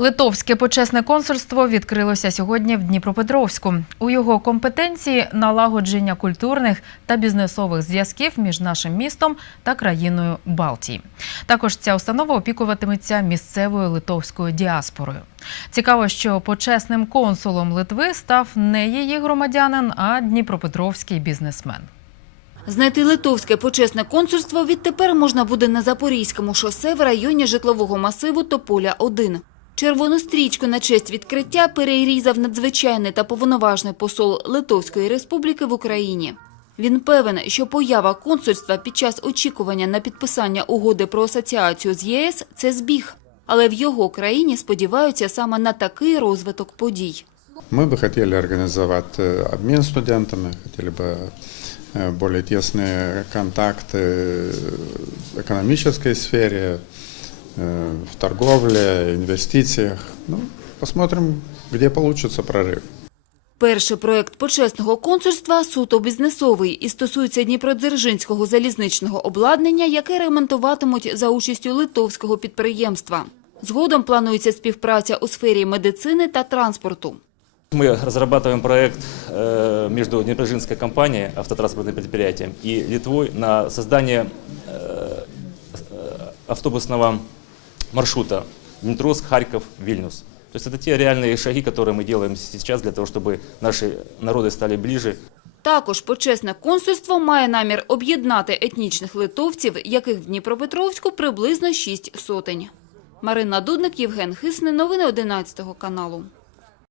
Литовське почесне консульство відкрилося сьогодні в Дніпропетровську. У його компетенції налагодження культурних та бізнесових зв'язків між нашим містом та країною Балтії. Також ця установа опікуватиметься місцевою литовською діаспорою. Цікаво, що почесним консулом Литви став не її громадянин, а дніпропетровський бізнесмен. Знайти литовське почесне консульство відтепер можна буде на Запорізькому шосе в районі житлового масиву Тополя-1. Червону стрічку на честь відкриття перерізав надзвичайний та повноважний посол Литовської республіки в Україні. Він певен, що поява консульства під час очікування на підписання угоди про асоціацію з ЄС – це збіг. Але в його країні сподіваються саме на такий розвиток подій. Мы бы хотели организовать э, обмен студентами, хотели бы э, более тесные контакты в экономической сфере, э, в торговле, инвестициях. Ну, посмотрим, где получится прорыв. Перший проект почесного консульства суто бізнесовий і стосується Дніпродзержинського залізничного обладнання, яке ремонтуватимуть за участю литовського підприємства. Згодом планується співпраця у сфері медицини та транспорту. Мы разрабатываем проект э, между Днепрожинской компанией, автотранспортным предприятием, и Литвой на создание э, э, автобусного маршрута Днепровск, Харьков, Вильнюс. То есть это те реальные шаги, которые мы делаем сейчас для того, чтобы наши народы стали ближе. Також почесне консульство має намір об'єднати етнічних литовців, яких в Дніпропетровську приблизно шість сотень. Марина Дудник, Євген Хисне. Новини 11 каналу.